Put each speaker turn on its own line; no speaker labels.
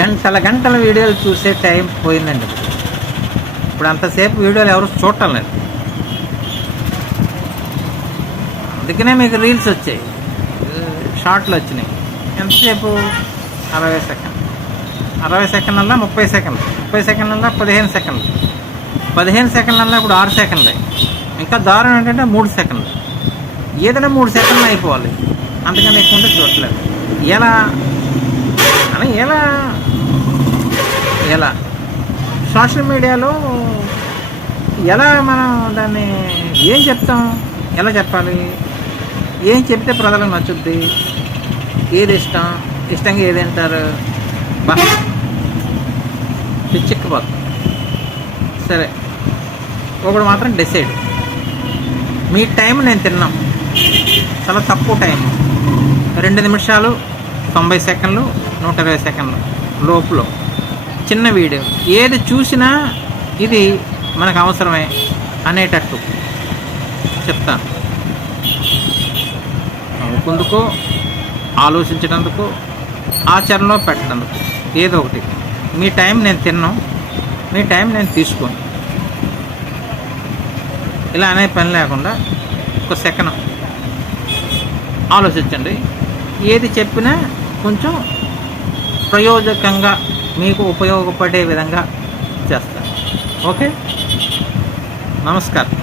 గంటల గంటల వీడియోలు చూసే టైం పోయిందండి. ఇప్పుడు అంతసేపు వీడియోలు ఎవరు చూడటం లేదు. అందుకనే మీకు రీల్స్ వచ్చాయి. షార్ట్లు వచ్చినాయి. ఎంతసేపు? అరవై సెకండ్. అరవై సెకండ్లల్లో ముప్పై సెకండ్లు. ముప్పై సెకండ్లల్లో పదిహేను సెకండ్లు. పదిహేను సెకండ్లల్లో ఇప్పుడు ఆరు సెకండ్లే. ఇంకా దారుణం ఏంటంటే మూడు సెకండ్లు. ఏదైనా మూడు సెకండ్లు అయిపోవాలి. అందుకని ఎక్కువ చూడట్లేదు. ఎలా? అని ఎలా ఎలా? సోషల్ మీడియాలో ఎలా మనం దాన్ని ఏం చెప్తాం? ఎలా చెప్పాలి? ఏం చెప్తే ప్రజలకు నచ్చుద్ది? ఏది ఇష్టం? ఇష్టంగా ఏది అంటారు బా. పిచ్చెక్కిపోతుంది సరే. ఒకడు మాత్రం డిసైడ్. మీ టైం నేను తిన్నాం. చాలా తక్కువ టైం. రెండు నిమిషాలు తొంభై సెకండ్లు నూట ఇరవై సెకండ్లు లోపులో. చిన్న వీడియో. ఏది చూసినా ఇది మనకు అవసరమే అనేటట్టు చెప్తాను. నవ్వుకుందుకు ఆలోచించినందుకు ఆచరణలో పెట్టినందుకు. ఏదో ఒకటి. మీ టైం నేను తిన్నాను మీ టైం నేను తీసుకోను. ఇలా అనే పని లేకుండా ఒక సెకండ్ ఆలోచించండి. ఏది చెప్పినా కొంచెం ప్రయోజకంగా మీకు ఉపయోగపడే విధంగా చేస్తాను ఓకే? నమస్కారం.